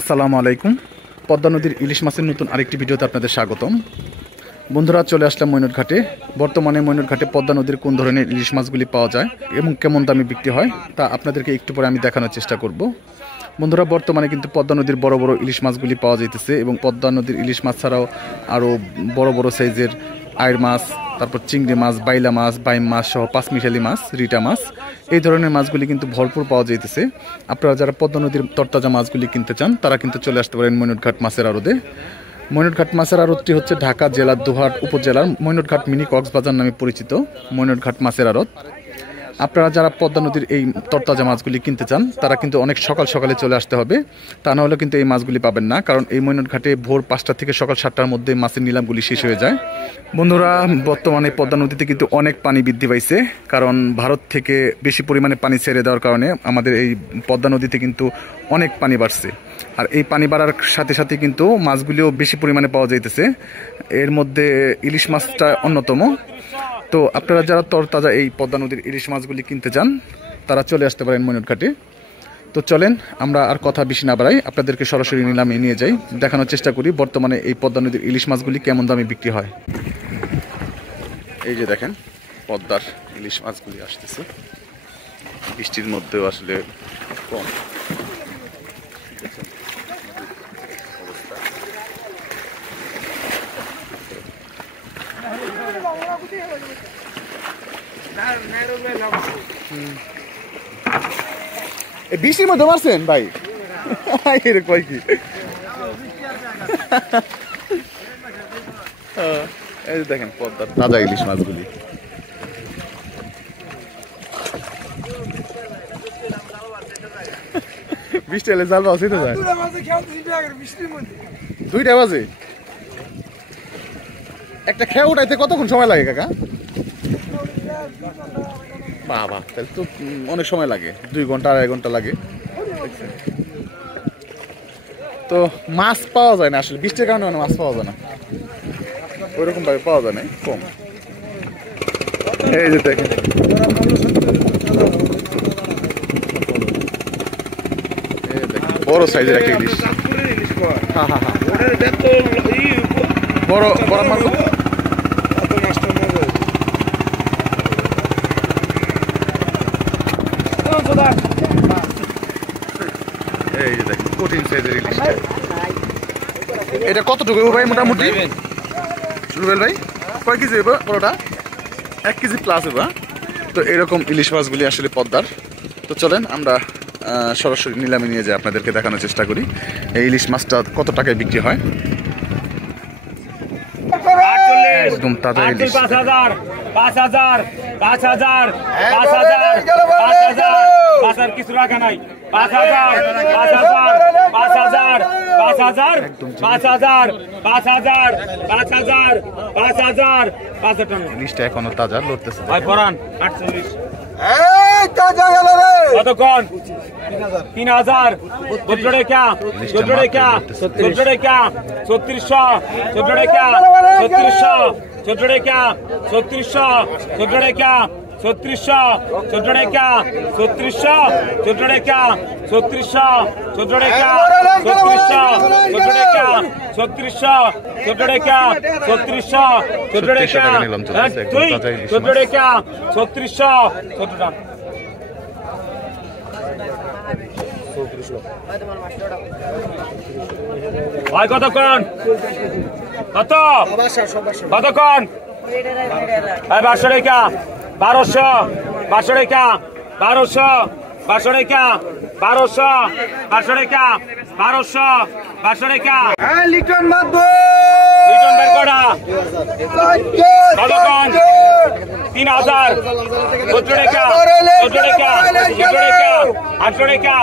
আসসালামু আলাইকুম। পদ্মা নদীর ইলিশ মাছের নতুন আরেকটি ভিডিওতে আপনাদের স্বাগতম। বন্ধুরা, চলে আসলাম মৈনট ঘাটে। বর্তমানে মৈনট ঘাটে পদ্মা নদীর কোন ধরনের ইলিশ মাছগুলি পাওয়া যায় এবং কেমন দামে বিক্রি হয় তা আপনাদেরকে একটু পরে আমি দেখানোর চেষ্টা করব। বন্ধুরা, বর্তমানে কিন্তু পদ্মা নদীর বড় বড় ইলিশ মাছগুলি পাওয়া যাইতেছে এবং পদ্মা নদীর ইলিশ মাছ ছাড়াও আরও বড় বড় সাইজের আইড় মাছ, তারপর চিংড়ি মাছ, বাইলা মাছ, বাইম মাছ সহ পাঁচমিশালি মাছ, রিটা মাছ, এই ধরনের মাছগুলি কিন্তু ভরপুর পাওয়া যাইতেছে। আপনারা যারা পদ্মা নদীর তরতাজা মাছগুলি কিনতে চান তারা কিন্তু চলে আসতে পারেন মৈনট ঘাট মাছের আড়তে। মৈনট ঘাট মাছের আড়তটি হচ্ছে ঢাকা জেলার দোহাট উপজেলার মৈনট ঘাট মিনি কক্সবাজার নামে পরিচিত মৈনট ঘাট মাছের আড়ত। আপনারা যারা পদ্মা নদীর এই তরতাজা মাছগুলি কিনতে চান তারা কিন্তু অনেক সকাল সকালে চলে আসতে হবে, তা না হলে কিন্তু এই মাছগুলি পাবেন না, কারণ এই মৈনট ঘাটে ভোর 5টা থেকে সকাল 7টার মধ্যে মাছের নিলামগুলি শেষ হয়ে যায়। বন্ধুরা, বর্তমানে পদ্মা নদীতে কিন্তু অনেক পানি বৃদ্ধি পাইছে, কারণ ভারত থেকে বেশি পরিমাণে পানি ছেড়ে দেওয়ার কারণে আমাদের এই পদ্মা নদীতে কিন্তু অনেক পানি বাড়ছে। আর এই পানি বাড়ার সাথে সাথে কিন্তু মাছগুলিও বেশি পরিমাণে পাওয়া যাইতেছে, এর মধ্যে ইলিশ মাছটা অন্যতম। তো আপনারা যারা তরতাজা এই পদ্মা নদীর ইলিশ মাছগুলি কিনতে চান তারা চলে আসতে পারেন মৈনট ঘাটে। তো চলেন আমরা আর কথা বেশি না বাড়াই, আপনাদেরকে সরাসরি নিলামে নিয়ে যাই, দেখানোর চেষ্টা করি বর্তমানে এই পদ্মা নদীর ইলিশ মাছগুলি কেমন দামে বিক্রি হয়। এই যে দেখেন পদ্মার ইলিশ মাছগুলি আসতেছে, বৃষ্টির মধ্যেও আসলে কম বৃষ্টির মধ্যে মারছেন ভাই, কয় কি এই যে দেখেন পদ্মার তাজা ইলিশ মাছগুলি। বৃষ্টি এলে জাল পাওয়া যেতে যায় 2টা বাজে। একটা খেয়ে উঠাইতে কতক্ষণ সময় লাগে কাকা? বাবা, তাহলে তো অনেক সময় লাগে, 2 ঘন্টা 2.5 ঘন্টা লাগে। তো মাছ পাওয়া যায় না আসলে, বৃষ্টির কারণে মাছ পাওয়া যায় না, ওইরকম ভাবে পাওয়া যায় না, কম। এই যে দেখেন বড় সাইজের একটা ইলিশ। হ্যাঁ হ্যাঁ হ্যাঁ, বড় বড় মাছ। এই যে দেখেন কঠিন সাইজের ইলিশ। এটা কতটুকু ভাই মোটামুটি? রুবেল ভাই, কয় কেজি হবে বড়টা? 1 কেজি প্লাস হবে। তো এরকম ইলিশ মাছগুলি আসলে পদ্মার। তো চলেন আমরা সরাসরি নিলামে নিয়ে যাই, আপনাদেরকে দেখানোর চেষ্টা করি এই ইলিশ মাছটা কত টাকায় বিক্রি হয়। একদম তাজা ইলিশ। 5,000 5,000 5,000 5,000 5,000 5,000 কিছু রাখা নাই। 5,000 5,000 5,000 5,000 5,000 5,000 5,000 5,000 5,000 ইলিশটা এখনো তাজা লড়তেছে। ভাই পরান 48 কতক্ষণ? 3,000 14 টাকা 14 টাকা 14 টাকা 3600 14 টাকা 3600 14 টাকা 3600 14 টাকা 3600 14 টাকা 3600 14 টাকা 3600 14 টাকা 3600 14 টাকা 3600 14 টাকা 3600 14 টাকা 14 টাকা 3600 14 টাকা। ভাই কতক্ষণ? কত কতক্ষণ? 500 টাকা 1200 500 টাকা 1200 500 টাকা 1200 500 টাকা 1200 500 টাকা। লিটন বের করা কতক্ষণ? 3,000 14 টাকা 14 টাকা 14 টাকা 800 টাকা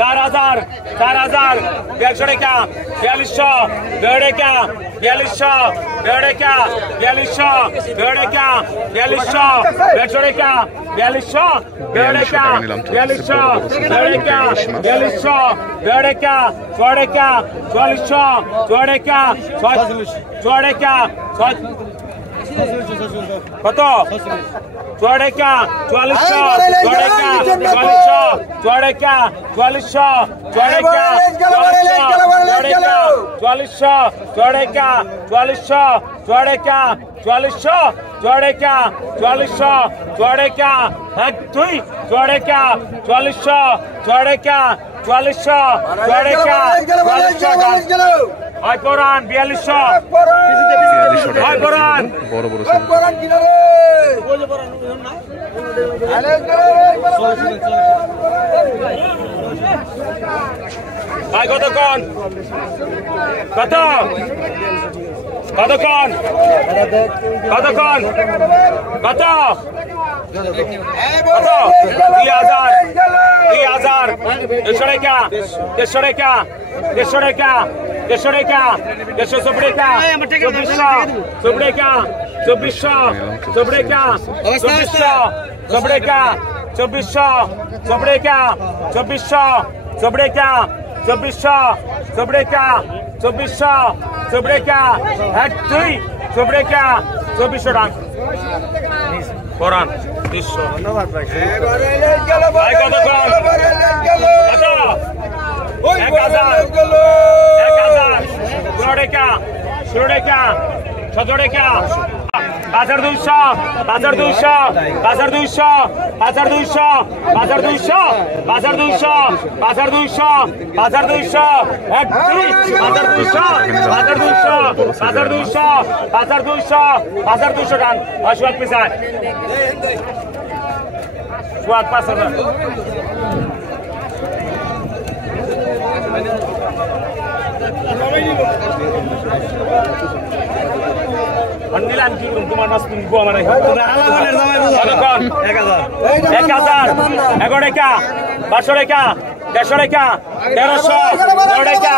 4,000 4,000 150 টাকা 4,200 150 টাকা 4,200 150 টাকা 4,200 150 টাকা 4,200 150 টাকা 4,200 150 টাকা 4,200 150 টাকা 4,200 150 টাকা 6 টাকা 4,200 6 টাকা 6 টাকা কত? 6 টাকা 4,200 6 টাকা 4,200 6 টাকা 4,200 6 টাকা 4,200 চুয়াডেকা 1 2 চুয়াডেকা হয় পরান 4200 হয় পরান বড় বড় ভাই কতক্ষণ কত কতক্ষণ কতক্ষণ কত কত 2000 দেড়শো টাকা 2400 রান পরান 300 ভাই কতক্ষণ কত 1000 15 টাকা 16 টাকা 17 টাকা 5200 রান অশোক পিসায় সোয়াদ 5000 নিলাম কি তোমার মাস তুমি আমার 1000 11 টাকা 1200 টাকা 150 টাকা 1300 টাকা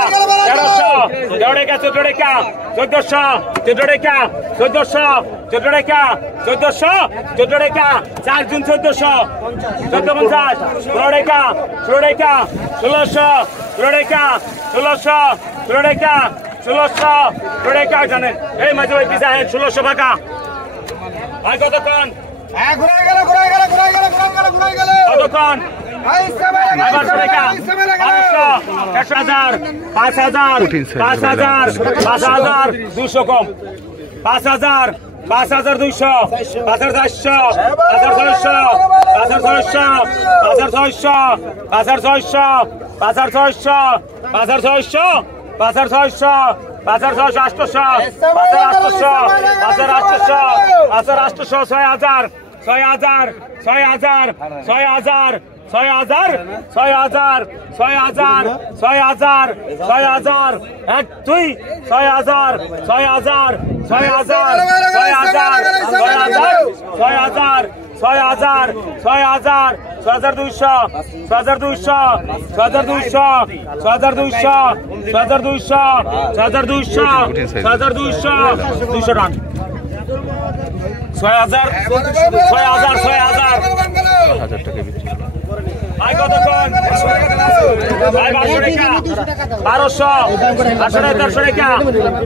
14 টাকা 14 টাকা 14 টাকা 14 টাকা 4 জুন 1450 টাকা 16 টাকা 16 টাকা জানেন এই মাঝে ওই পিজা 1600 টাকা ভাই কতক্ষণ কতক্ষণ 5200 কম 5200 5200 5600 ভাই কতক্ষণ ভাই 1200 টাকা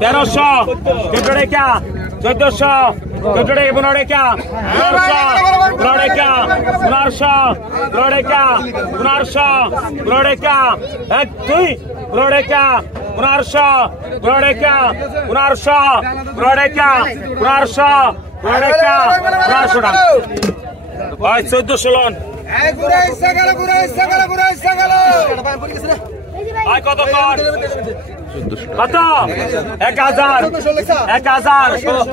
1300 টাকা 14 টাকা 15 টাকা 1400 লন ভাই কতক্ষণ কত 1000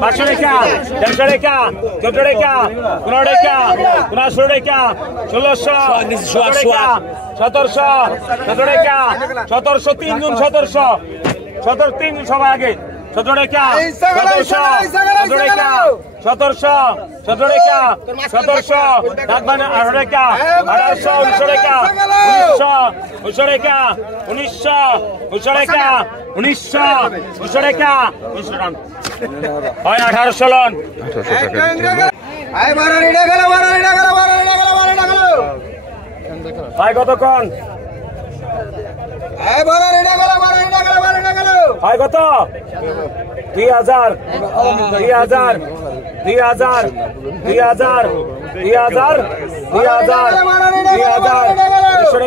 500 টাকা 150 টাকা 14 টাকা 15 টাকা 16 টাকা 1600 1700 3 জুন 1700 3 জুন সবাই আগে 17 টাকা 1700 টাকা 1800 18 টাকা 1900 টাকা 1900 টাকা 1900 টাকা হয় 1800 লন 1800 টাকা ভাই কতক্ষণ হয় কত 2000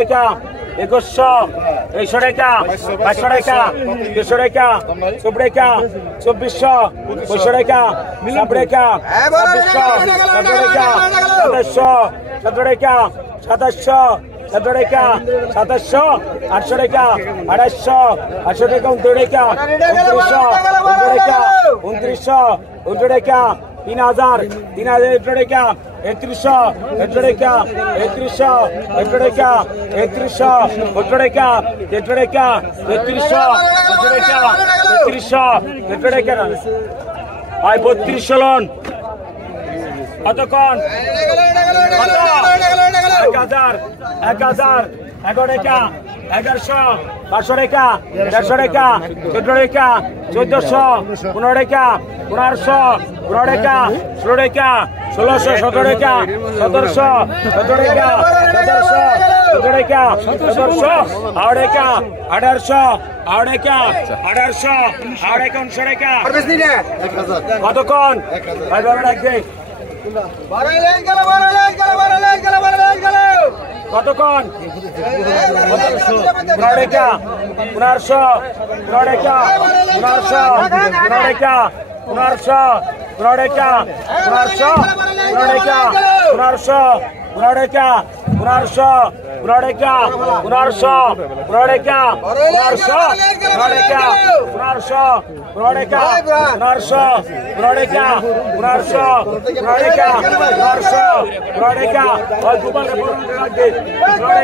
টাকা 2100 200 টাকা 500 টাকা 200 টাকা 24 টাকা 2400 200 টাকা 7 টাকা 2700 17 টাকা 2700 17 টাকা 2700 800 টাকা 2800 800 টাকা 29 টাকা 2900 টাকা 3000 টাকা 3100 টাকা 3100 টাকা 3100 টাকা 3300 টাকা 3300 টাকা ভাই 3200 লোন কতক্ষণ 1000 11 টাকা 1100 500 টাকা 150 টাকা 14 টাকা 1400 15 টাকা 1500 16 টাকা 16 টাকা 1600 17 টাকা 1700 17 টাকা 1700 17 টাকা 1700 18 টাকা 1800 18 টাকা 1800 1900 টাকা কতক্ষণ ভাই বড় রাখবে কতক্ষণ 15 টাকা 1500 15 টাকা 1500 15 টাকা 1500 15 টাকা 1500 15 টাকা 1500 15 টাকা 1500 15 টাকা 1500 15 টাকা 1500 15 টাকা 1500 15 টাকা 1500 15 টাকা 1500 15 টাকা 1500 15 টাকা ওই দুবার 15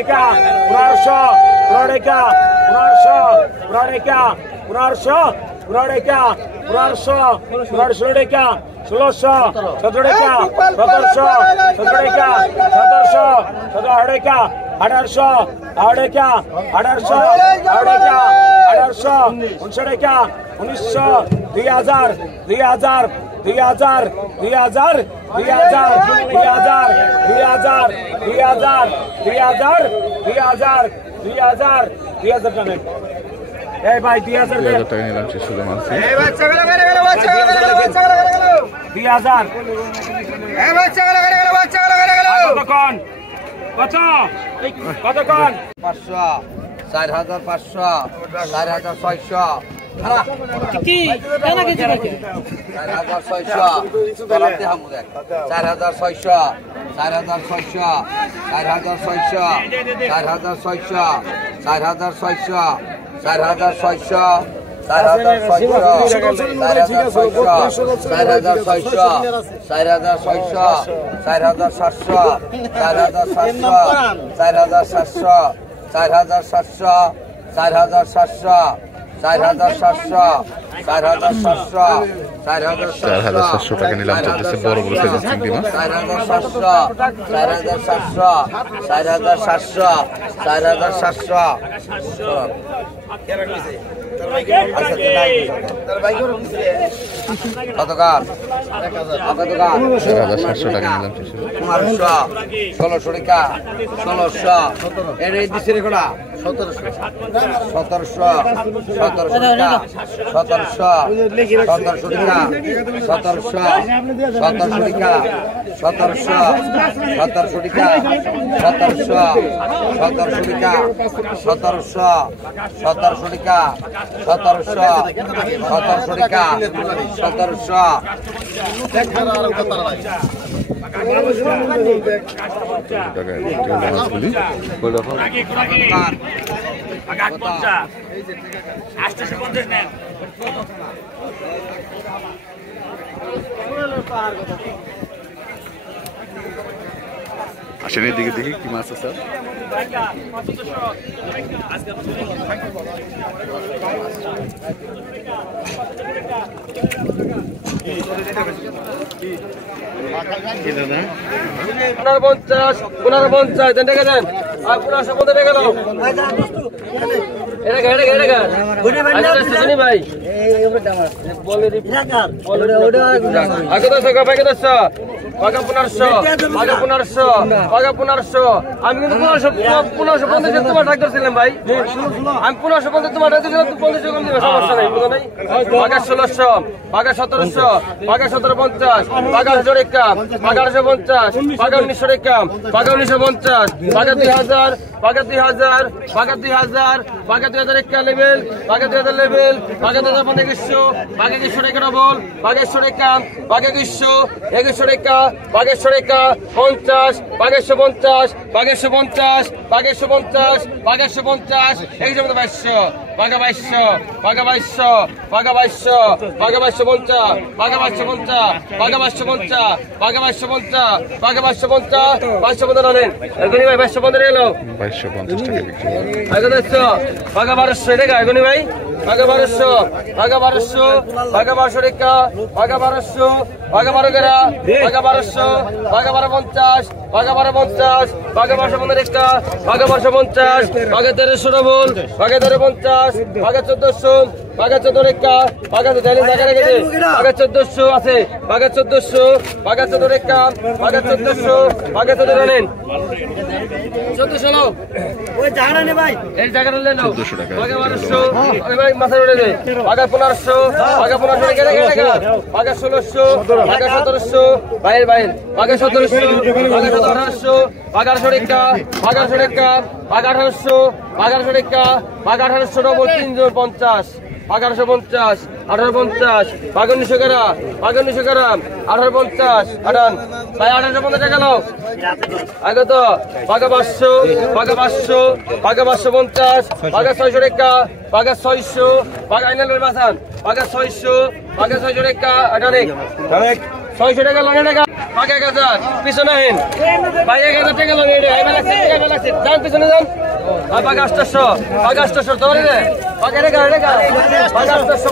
টাকা 1500 15 টাকা 1500 15 টাকা 1500 15 টাকা 1500 15 টাকা 1600 17 টাকা 1700 17 টাকা 1700 17 টাকা 1800 18 টাকা 1800 18 টাকা 1800 1900 টাকা 1900 2000 2000 2000 2000 2000 2000 2000 2000 2000 2000 2000 টাকা এই ভাই 2000 টাকা নিলাম শেষে মারছি 2000 কতক্ষণ কত কতক্ষণ 500 4500 4600 কি কেন কিছু নাকি 4600 বলতে হামু দেখ 4600 4600 4600 4600 4600 4600 4700 টাকা নিলাম চলতেছে বড় বড় সাইজের চিংড়ি মাছ 4700 টাকা নিলাম শেষে 1600 টাকা 1600 এর এই দিছে রে কোনা 1700 টাকা 1700 টাকা 1700 টাকা 1700 টাকা 1700 টাকা আসেন এদিকে দেখি কি মাছ আছে আমি কিন্তু 1550 তোমার ডাক ধরছিলাম ভাই আমি 1550 তোমার ডাক ধরছিলাম 50 কম দিবে সমস্যা নাই বুঝো নাই বাগা 1600 বাগা 1700 বাগা 1750 বাগা 1800 টাকা বাগা 1850 বাগা 1900 টাকা বাগা 1950 বাগা 2000 বাঘা 2000 বাঘা 2000 বাঘা 2001 লেভেল বাঘা 2000 লেভেল বাঘা 2100 বাঘা 2100 টাকা ডবল বাঘা 100 টাকা বাঘা 2100 টাকা বাঘা 100 টাকা 50 বাঘা 150 বাঘা 150 বাঘা 150 বাঘা 150 এই যে 2200 বাঘা 2200 বাঘা 2200 বাঘা 2200 বাঘা 2250 বাঘা 2250 বাঘা 2250 বাঘা 2250 বাঘা 2250 2250 আনেন এগুনি ভাই 2250 এলো 2250 টাকা বিক্রি হবে। বাঘা 100 বাঘা 1200 টাকা এগুনি ভাই বাঘা 1200 বাঘা 1200 বাঘা 1200 টাকা বাঘা 1200 বাঘা 12 গেরা বাঘা 1200 বাঘা 1250 বাঘা 1250 বাঘা 1250 টাকা বাঘা 1250 বাঘা 1300 ডবল বাঘা 1350 বাঘা 1400 বাঘা 14 টাকা বাঘা 14 টাকা রেখেছে বাঘা 1400 আছে বাঘা 1400 বাঘা 14 টাকা বাঘা 1400 বাঘা 14 নেন 1400 নাও ওই জানা নে ভাই এই জায়গাটা নেন 1400 টাকা বাঘা 1200 ওই ভাই মাথায় উঠে দে বাঘা 1500 বাঘা 1500 টাকা রেখে বাঘা 1600 বাঘা 1700 বাইরে বাইরে বাঘা 1700 বাঘা 1700 বাঘা 1800 টাকা বাঘা 1800 টাকা বাঘা 1800 বাঘা 1800 টাকা বাঘা 1800 ডবল 350 বাঘা 1850 1850 বাঘা 1900 টাকা বাঘা 1900 টাকা 1850 আটান ভাই 1850 টাকা নাও আগে তো বাঘা 500 বাঘা 500 বাঘা 550 বাঘা 600 টাকা বাঘা 600 বাঘা আইনালের মাসান বাঘা 600 বাঘা 600 টাকা আটানে 600 টাকা লনে টাকা বাঘা 1000 পিছনে হেন ভাই 1000 টাকা লনে রে এবার লাগছে এবার লাগছে যান পিছনে যান আর বাঘা 800 বাঘা 800 ধরে রে বাঘা রে বাঘা 850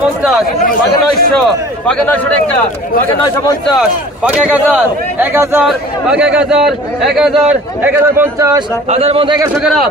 বাঘা 900 বাঘা 900 টাকা বাঘা 950 বাঘা 1000 1000 বাঘা 1000 1000 1050 হাজার বন্ধ 1100 টাকা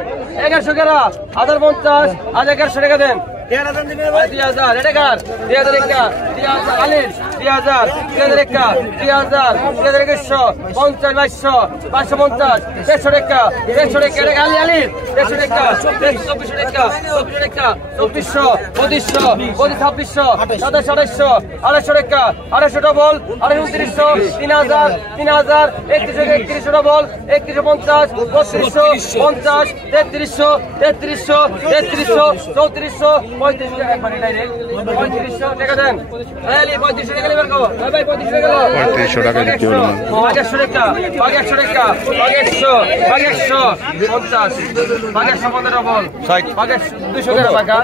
1100 টাকা 1050 আজ 1100 টাকা দেন 2000 এটা কার 2000 টাকা 2000 আলিস 2000 2000 টাকা 2000 2100 50 2200 550 150 টাকা 150 টাকা এটা আলি আলি 150 টাকা 2400 টাকা 2400 টাকা 2400 2500 2600 2700 2800 টাকা 2800 ডবল 2800 3000 3000 3100 ডবল 3150 3200 50 3300 3300 3300 3400 একবার ডাইরেক্ট 3500 টাকা দেন আলি 3500 টাকা লিবার কো ভাই 3500 টাকা 3500 টাকা বিক্রি হলো। 100 টাকা 100 টাকা 100 50 100 15 ডবল 200 টাকা টাকা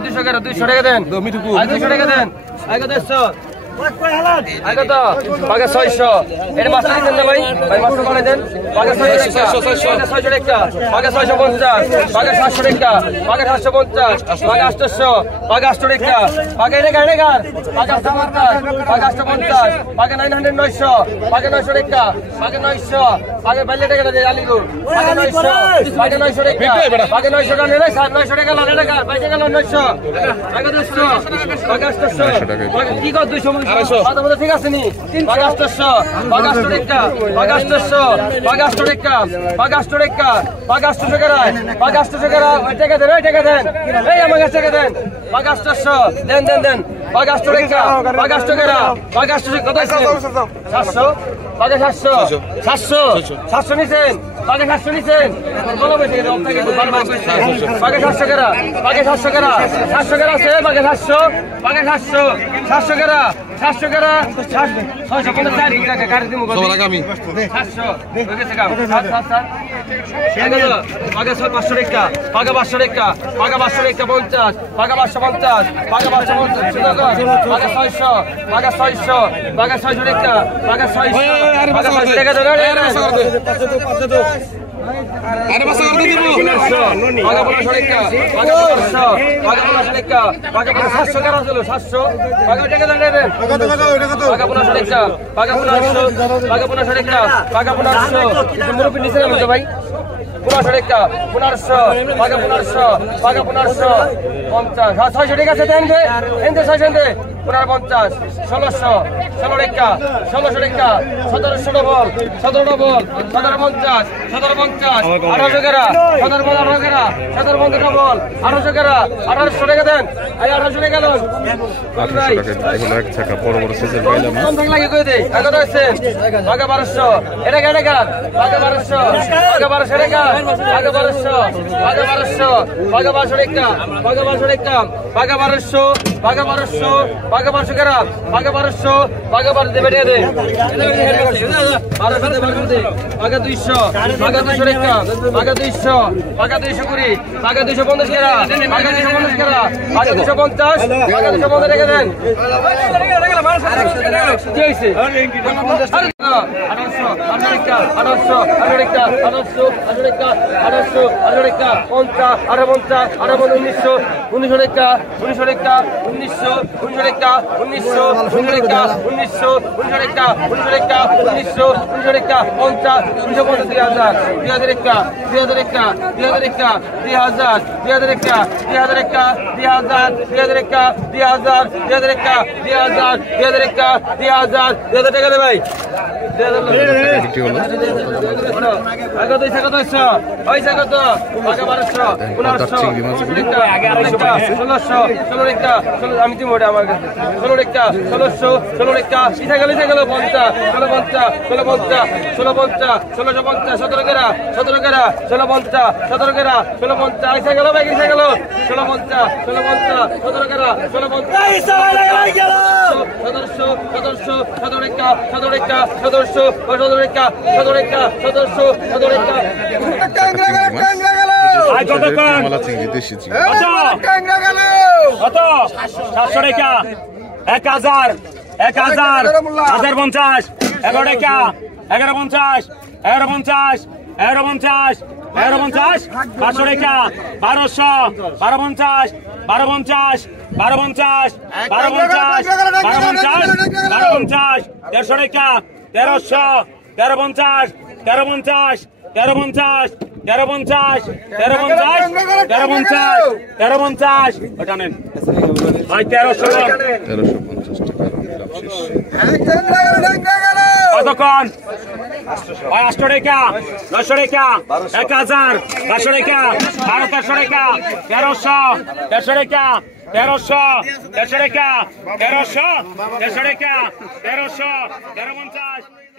200 টাকা 200 টাকা দেন 200 টাকা দেন আগে 100 আগে তো বাঘা 600 এর মাছটা দেন না ভাই ভাই মাছটা বানাই দেন বাঘা 600 টাকা বাঘা 650 বাঘা 700 টাকা বাঘা 750 বাঘা 800 বাঘা 800 টাকা বাঘা এটা গাড়ি গার বাঘা 750 বাঘা 850 বাঘা 900 বাঘা 900 টাকা বাঘা 900 বাঘা বাইলে টাকা দেন আলিগো বাঘা 900 বাঘা 900 টাকা বাঘা 900 টাকা নেই 900 টাকা লানে টাকা বাইরে গেল 900 বাঘা 200 বাঘা 800 বাঘা কি কর 200 কথা বলে ঠিক আছে নি বাঘা 800 বাঘা 800 টাকা বাঘা 800 বাঘা 800 টাকা বাঘা 800 টাকা বাঘা 800 টাকা বাঘা 800 টাকা ওই টাকা দেন ওই টাকা দেন এই আমার কাছে টাকা দেন বাঘা 800 দেন দেন দেন বাঘা 800 টাকা বাঘা 800 টাকা বাঘা 800 কত আছে 700 বাঘা 700 700 700 নিছেন বাঘা 700 নিছেন বলো বেশি আপনাকে বারবার কইছে বাঘা 700 টাকা বাঘা 700 টাকা 700 টাকা আছে বাঘা 700 বাঘা 700 700 টাকা 700 টাকা 650 টাকা গাড়ি দিমু কত আগামী 700 ওকে কাম 7 বাঘা 500 টাকা বাঘা 500 টাকা বাঘা 500 টাকা 50 বাঘা 550 বাঘা 550 বাঘা 600 বাঘা 600 বাঘা 600 টাকা বাঘা 600 বাঘা 600 টাকা দেন আরে বাসা করে দিব বাঘা 500 টাকা বাঘা 500 বাঘা 500 টাকা বাঘা 700 টাকা ছিল 700 বাঘা টাকা দেন বাঘা 500 টাকা বাঘা 500 বাঘা 500 টাকা বাঘা 500 কিন্তু মুরব্বি নিচে নামে তো ভাই 1500 টাকা 1500 বাঘা 1500 বাঘা 1500 50 হ্যাঁ 600 টাকা আছে দেন এনতে 600 দেন 1550 1600 16 টাকা 1600 টাকা 1700 ডবল 17 ডবল 1750 1750 1800 টাকা 1750 টাকা 1750 ডবল 1800 টাকা 1800 টাকা দেন এই 1800 টাকা দেন 1800 টাকা এগুলো এক টাকা বড় বড় সাইজের পাইলাম কম থেকে লাগে কই দেই কত আছে বাঘা 1200 এটা গাড়ি গাড় বাঘা 1200 বাঘা 1200 টাকা বাঘা 1200 বাঘা 1200 বাঘা 1200 টাকা বাঘা 1200 টাকা বাঘা 1200 বাঘা 1200 বাঘা 1200 করা বাঘা 1200 বাঘা 12 দে বেরিয়ে দে 1200 দে বাঘা 200 বাঘা 200 টাকা বাঘা 200 বাঘা 200 কুড়ি বাঘা 250 করা বাঘা 250 করা বাঘা 250 বাঘা 250 টাকা দেন কি হইছে 2000 টাকা দে ভাই বিক্রি হলো বাঘা 200 কত আছে পয়সা কত বাঘা 1200 1500 চিংড়ি মাছগুলি 1600 টাকা আমি তুমি ওটা আমার কাছে 16 টাকা 1600 টাকা ইসা গেল 50 1650 17 কেরা 17 কেরা 1650 17 কেরা 1650 ইসা গেল ভাই ইসা গেল 1650 17 কেরা 1650 ইসা গেল 1700 টাকা 1700 টাকা আজ কতক্ষণ মালা চিংড়ি দেশি চিংড়ি কত 700 টাকা 1000 1050 11 টাকা 1150 1150 1150 1150 500 টাকা 1200 1250 1250 1250 1250 1250 150 টাকা 1300 1350 1350 1350 1350 1350 1350 ওটা নেন ভাই 1300 1350 টাকা কতক্ষণ ভাই 800 টাকা 900 টাকা 1000 1200 টাকা 1200 টাকা 1300 টাকা 1300 টাকা 1300 টাকা 1350